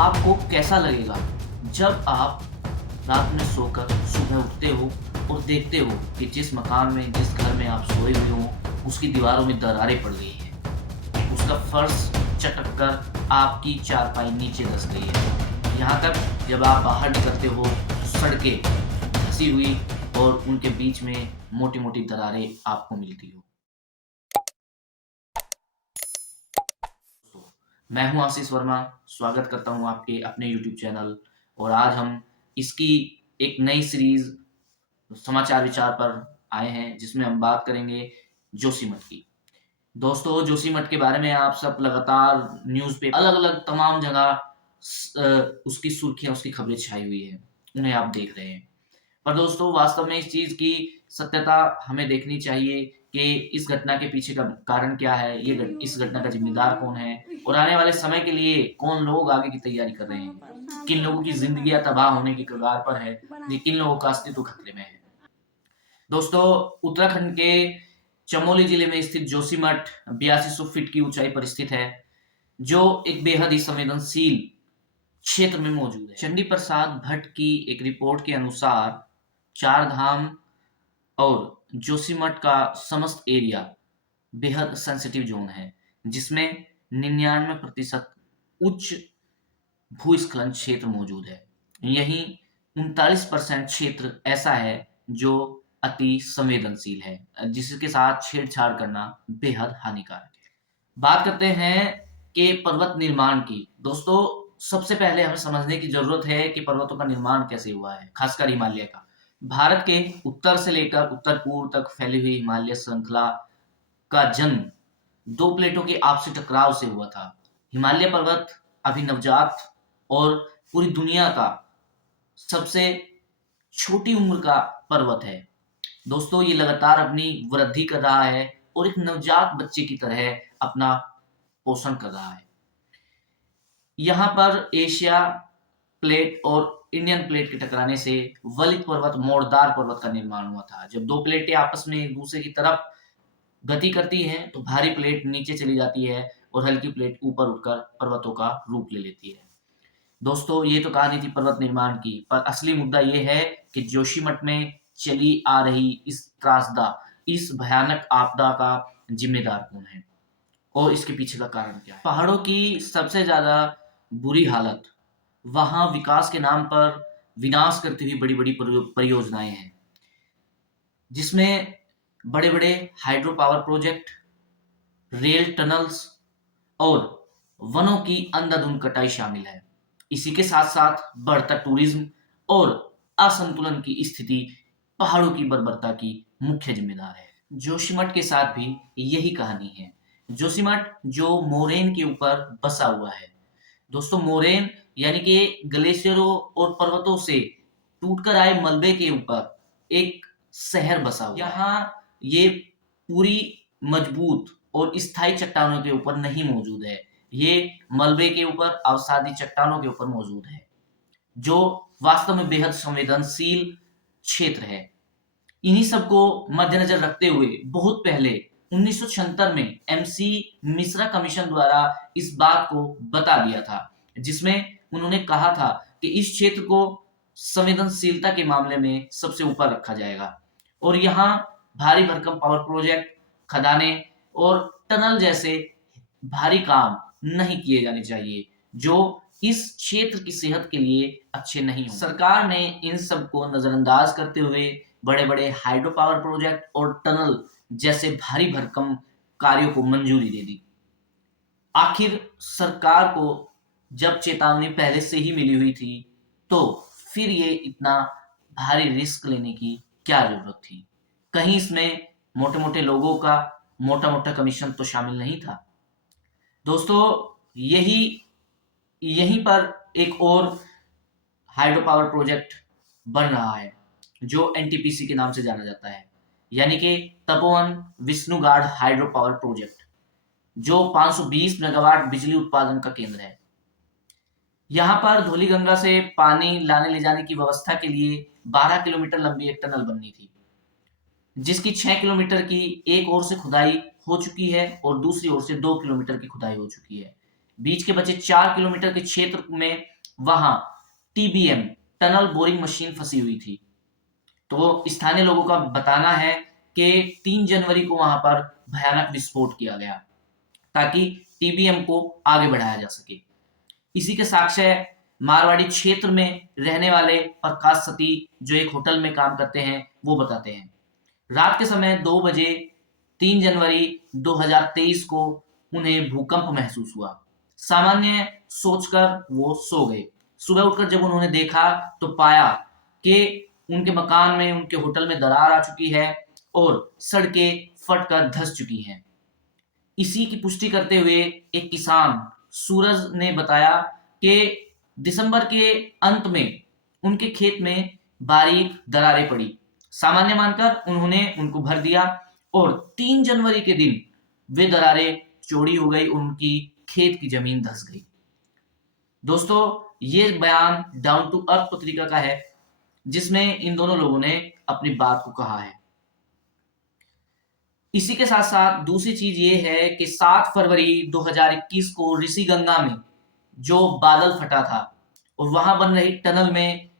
आपको कैसा लगेगा जब आप रात में सोकर सुबह उठते हो और देखते हो कि जिस मकान में, जिस घर में आप सोए हुए हो, उसकी दीवारों में दरारें पड़ गई हैं, उसका फर्श चटक कर आपकी चारपाई नीचे धँस गई है। यहाँ तक जब आप बाहर निकलते हो तो सड़कें धँसी हुई और उनके बीच में मोटी-मोटी दरारें आपको मिलती हो। मैं हूं आशीष वर्मा, स्वागत करता हूं आपके अपने यूट्यूब चैनल। और आज हम इसकी एक नई सीरीज समाचार विचार पर आए हैं, जिसमें हम बात करेंगे जोशीमठ की। दोस्तों, जोशीमठ के बारे में आप सब लगातार न्यूज़ पे अलग-अलग तमाम जगह उसकी सुर्खियां, उसकी खबरें छाई हुई है, उन्हें आप देख रहे हैं। पर दोस्तों, वास्तव में इस चीज़ की सत्यता हमें देखनी चाहिए कि इस घटना के पीछे का कारण क्या है, इस घटना का ज़िम्मेदार कौन है और आने वाले समय के लिए कौन लोग आगे की तैयारी कर रहे हैं। किन लोगों की ज़िंदगियाँ तबाह होने की कगार पर है, किन लोगों का अस्तित्व खतरे में है। दोस्तों, उत्तराखंड के चमोली जिले में स्थित जोशीमठ 8200 फीट की ऊंचाई पर स्थित है, जो एक बेहद ही संवेदनशील क्षेत्र में मौजूद है। चंडी प्रसाद भट्ट की एक रिपोर्ट के अनुसार चार धाम और जोशीमठ का समस्त एरिया बेहद सेंसिटिव जोन है, जिसमें 99% उच्च भूस्खलन क्षेत्र मौजूद है। यहीं 39% क्षेत्र ऐसा है जो अति संवेदनशील है, जिसके साथ छेड़छाड़ करना बेहद हानिकारक है। बात करते हैं कि पर्वत निर्माण की। दोस्तों, सबसे पहले हमें समझने की जरूरत है कि पर्वतों का निर्माण कैसे हुआ है, खासकर हिमालय का। भारत के उत्तर से लेकर उत्तर पूर्व तक फैली हुई हिमालय श्रृंखला का जन्म दो प्लेटों के आपसी टकराव से हुआ था। हिमालय पर्वत अभी नवजात और पूरी दुनिया का सबसे छोटी उम्र का पर्वत है। दोस्तों, ये लगातार अपनी वृद्धि कर रहा है और एक नवजात बच्चे की तरह अपना पोषण कर रहा है। यहाँ पर एशिया प्लेट और इंडियन प्लेट के टकराने से वलित पर्वत, मोड़दार पर्वत का निर्माण हुआ था। जब दो प्लेटें आपस में एक दूसरे की तरफ गति करती हैं, तो भारी प्लेट नीचे चली जाती है और हल्की प्लेट ऊपर उठकर पर्वतों का रूप ले लेती है। दोस्तों, ये तो कहानी थी पर्वत निर्माण की, पर असली मुद्दा ये है कि जोशीमठ में चली आ रही इस त्रासदा, इस भयानक आपदा का जिम्मेदार कौन है और इसके पीछे का कारण क्या है। पहाड़ों की सबसे ज्यादा बुरी हालत, वहां विकास के नाम पर विनाश करती हुई बड़ी बड़ी परियोजनाएं हैं, जिसमें बड़े बड़े hydro power project, rail tunnels और वनों की अंधाधुंध कटाई शामिल है। इसी के साथ साथ बढ़ता टूरिज्म और असंतुलन की स्थिति पहाड़ों की बर्बरता की मुख्य जिम्मेदार है। जोशीमठ के साथ भी यही कहानी है। जोशीमठ जो मोरेन के ऊपर बसा हुआ है। दोस्तों, मोरेन यानी कि ग्लेशियरों और पर्वतों से टूटकर आए मलबे के ऊपर एक शहर बसा हुआ है। यहाँ ये पूरी मजबूत और स्थायी चट्टानों के ऊपर नहीं मौजूद है, ये मलबे के ऊपर, अवसादी चट्टानों के ऊपर मौजूद है, जो वास्तव में बेहद संवेदनशील क्षेत्र है। इन्हीं सबको मद्देनजर रखते हुए बहुत पहले 1976 में एमसी मिश्रा कमीशन द्वारा इस बात को बता दिया था, जिसमें उन्होंने कहा था कि इस क्षेत्र को संवेदनशीलता के मामले में सबसे ऊपर रखा जाएगा और यहाँ भारी भरकम पावर प्रोजेक्ट, खदानें और टनल जैसे भारी काम नहीं किए जाने चाहिए, जो इस क्षेत्र की सेहत के लिए अच्छे नहीं हो। सरकार ने इन सब को नजरअंदाज करते हुए बड़े बड़े हाइड्रो पावर प्रोजेक्ट और टनल जैसे भारी भरकम कार्यों को मंजूरी दे दी। आखिर सरकार को जब चेतावनी पहले से ही मिली हुई थी, तो फिर ये इतना भारी रिस्क लेने की क्या जरूरत थी। कहीं इसमें मोटे मोटे लोगों का मोटा मोटा कमीशन तो शामिल नहीं था। दोस्तों, यहीं पर एक और हाइड्रो पावर प्रोजेक्ट बन रहा है, जो एनटीपीसी के नाम से जाना जाता है, यानी कि Tapovan Vishnugad hydro power project, जो 520 मेगावाट बिजली उत्पादन का केंद्र है। यहाँ पर धौलीगंगा से पानी लाने ले जाने की व्यवस्था के लिए 12 किलोमीटर लंबी एक टनल बननी थी, जिसकी 6 किलोमीटर की एक ओर से खुदाई हो चुकी है और दूसरी ओर से 2 किलोमीटर की खुदाई हो चुकी है। बीच के बचे 4 किलोमीटर के क्षेत्र में वहां टीबीएम टनल बोरिंग मशीन फंसी हुई थी। तो स्थानीय लोगों का बताना है कि 3 जनवरी को वहां पर भयानक विस्फोट किया गया ताकि टीबीएम को आगे बढ़ाया जा सके। इसी के साक्ष्य मारवाड़ी क्षेत्र में रहने वाले प्रकाश सती, जो एक होटल में काम करते हैं, वो बताते हैं। रात के समय 2 बजे 3 जनवरी 2023 को उन्हें भूकंप महसूस हुआ। सामान्य सोचकर वो सो गए। सुबह उठकर जब उन्होंने देखा तो पाया कि उनके मकान में, उनके होटल में दरार आ चुकी है और सड़कें फटकर धंस चुकी हैं। इसी की पुष्टि करते हुए एक किसान सूरज ने बताया कि दिसंबर के अंत में उनके खेत में बारीक दरारें पड़ी। सामान्य मानकर उन्होंने उनको भर दिया और 3 जनवरी के दिन वे दरारें चौड़ी हो गई, उनकी खेत की जमीन धंस गई। दोस्तों, ये बयान डाउन टू अर्थ पत्रिका का है, जिसमें इन दोनों लोगों ने अपनी बात को कहा है। इसी के साथ साथ दूसरी चीज ये है कि 7 फरवरी 2021 को ऋषिगंगा में जो बादल फटा था और वहां बन रही टनल में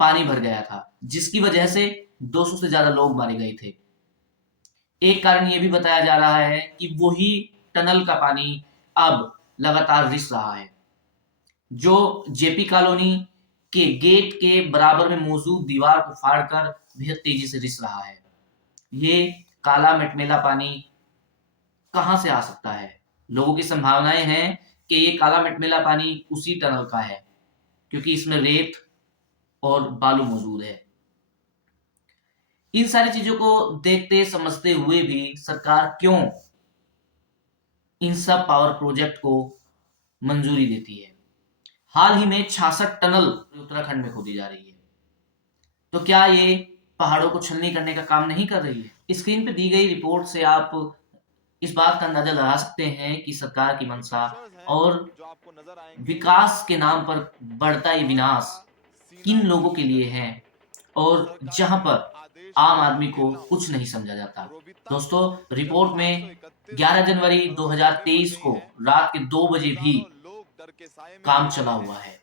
पानी भर गया था, जिसकी वजह से 200 से ज्यादा लोग मारे गए थे। एक कारण यह भी बताया जा रहा है कि वही टनल का पानी अब लगातार रिस रहा है, जो जेपी कॉलोनी के गेट के बराबर में मौजूद दीवार को फाड़कर बेहद तेजी से रिस रहा है। ये काला मटमैला पानी कहां से आ सकता है? लोगों की संभावनाएं हैं कि ये काला मटमैला पानी उसी टनल का है, क्योंकि इसमें रेत और बालू मौजूद है। इन सारी चीजों को देखते समझते हुए भी सरकार क्यों इन सब पावर प्रोजेक्ट को मंजूरी देती है? हाल ही में 66 टनल उत्तराखंड में खोदी जा रही है, तो क्या ये पहाड़ों को छलनी करने का काम नहीं कर रही है? स्क्रीन पे दी गई रिपोर्ट से आप इस बात का अंदाजा लगा सकते हैं कि सरकार की मंशा और विकास के नाम पर बढ़ता ये विनाश किन लोगों के लिए है, और जहां पर आम आदमी को कुछ नहीं समझा जाता। दोस्तों, रिपोर्ट में 11 जनवरी 2023 को रात के 2 बजे भी काम चला हुआ है।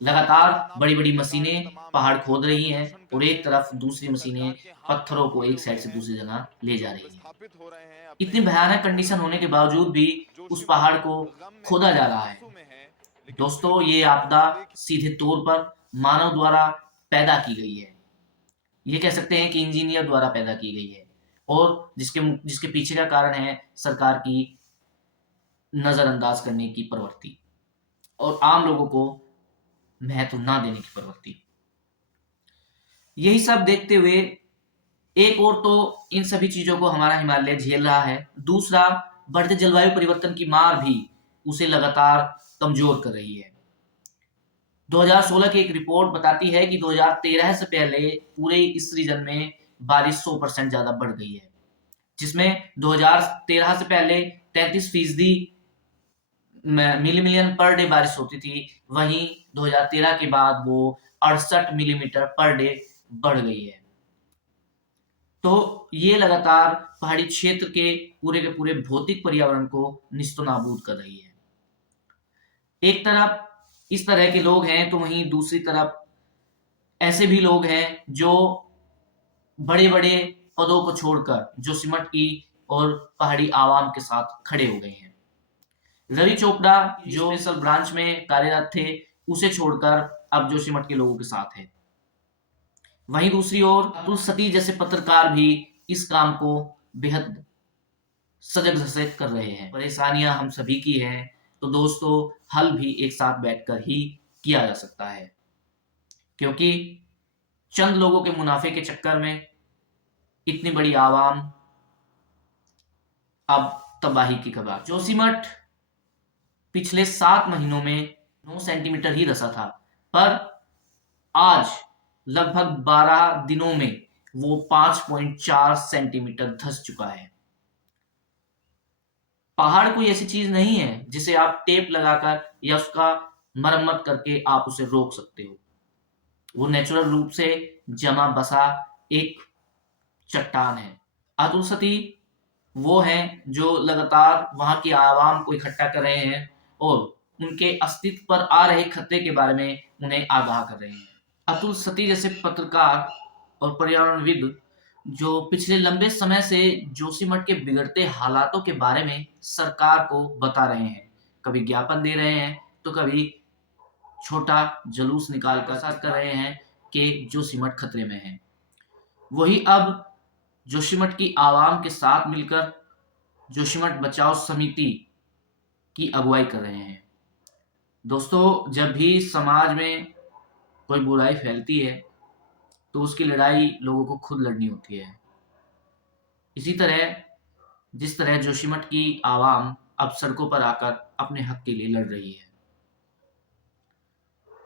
लगातार बड़ी-बड़ी मशीनें पहाड़ खोद रही हैं और एक तरफ दूसरी मशीनें पत्थरों को एक साइड से दूसरी जगह ले जा रही हैं। इतनी भयानक कंडीशन होने के बावजूद भी उस पहाड़ को खोदा जा रहा है। दोस्तों, ये आपदा सीधे तौर पर मानव द्वारा पैदा की गई है। ये कह सकते हैं कि इंजीनियर द्वारा पैदा की गई है, और जिसके पीछे का कारण है सरकार की नजरअंदाज करने की प्रवृत्ति और आम लोगों को महत्व ना देने की प्रवृत्ति। यही सब देखते हुए एक और तो इन सभी चीजों को हमारा हिमालय झेल रहा है, दूसरा बढ़ते जलवायु परिवर्तन की मार भी उसे लगातार कमजोर कर रही है। 2016 की एक रिपोर्ट बताती है कि 2013 से पहले पूरे इस रीजन में बारिश 100% ज्यादा बढ़ गई है, जिसमें 2013 से पहले 33% मिलीमिलियन पर डे बारिश होती थी, वहीं 2013 के बाद वो 68 मिलीमीटर पर डे बढ़ गई है। तो ये लगातार पहाड़ी क्षेत्र के पूरे भौतिक पर्यावरण को निस्तनाबूद कर रही है। एक तरफ इस तरह के लोग हैं, तो वहीं दूसरी तरफ ऐसे भी लोग हैं जो बड़े-बड़े पदों को छोड़कर जोशीमठ की और पहाड़ी आवाम के साथ खड़े हो गए हैं। रवि चोपड़ा जो स्पेशल ब्रांच में कार्यरत थे, उसे छोड़कर अब जोशीमठ के लोगों के साथ है। वहीं दूसरी ओर अतुल सती जैसे पत्रकार भी इस काम को बेहद सजग से कर रहे हैं। परेशानियां हम सभी की हैं, तो दोस्तों हल भी एक साथ बैठकर ही किया जा सकता है, क्योंकि चंद लोगों के मुनाफे के चक्कर में इतनी बड़ी आवाम अब तबाही की कगार। जोशीमठ पिछले 7 महीनों में 9 सेंटीमीटर ही धंसा था, पर आज लगभग 12 दिनों में वो 5.4 सेंटीमीटर धंस चुका है। पहाड़ कोई ऐसी चीज नहीं है जिसे आप टेप लगाकर या उसका मरम्मत करके आप उसे रोक सकते हो। वो नेचुरल रूप से जमा बसा एक चट्टान है। अतुल सती वो हैं जो लगातार वहाँ की आवाम को इकट्ठा कर रहे हैं और उनके अस्तित्व पर आ रहे खतरे के बारे में उन्हें आगाह कर रहे हैं। अतुल सती जैसे पत्रकार और पर्यावरणविद जो पिछले लंबे समय से जोशीमठ के बिगड़ते हालातों के बारे में सरकार को बता रहे हैं। कभी ज्ञापन दे रहे हैं, तो कभी छोटा जुलूस निकाल कर साथ कर रहे हैं कि जोशीमठ खतरे में है। वही अब जोशीमठ की आवाम के साथ मिलकर जोशीमठ बचाओ समिति की अगुवाई कर रहे हैं। दोस्तों, जब भी समाज में कोई बुराई फैलती है, तो उसकी लड़ाई लोगों को खुद लड़नी होती है। इसी तरह जिस तरह जोशीमठ की आवाम अब सड़कों पर आकर अपने हक के लिए लड़ रही है।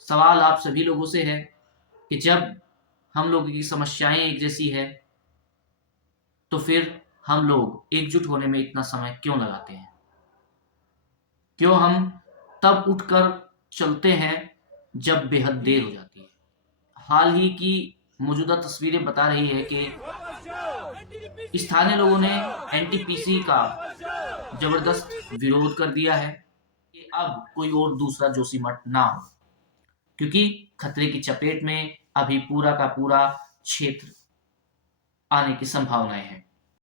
सवाल आप सभी लोगों से है कि जब हम लोगों की समस्याएं एक जैसी है, तो फिर हम लोग एकजुट होने में इतना समय क्यों लगाते हैं? क्यों हम तब उठकर चलते हैं जब बेहद देर हो जाती है? हाल ही की मौजूदा तस्वीरें बता रही है कि स्थानीय लोगों ने एनटीपीसी का जबरदस्त विरोध कर दिया है कि अब कोई और दूसरा जोशीमठ ना हो, क्योंकि खतरे की चपेट में अभी पूरा का पूरा क्षेत्र आने की संभावनाएं हैं।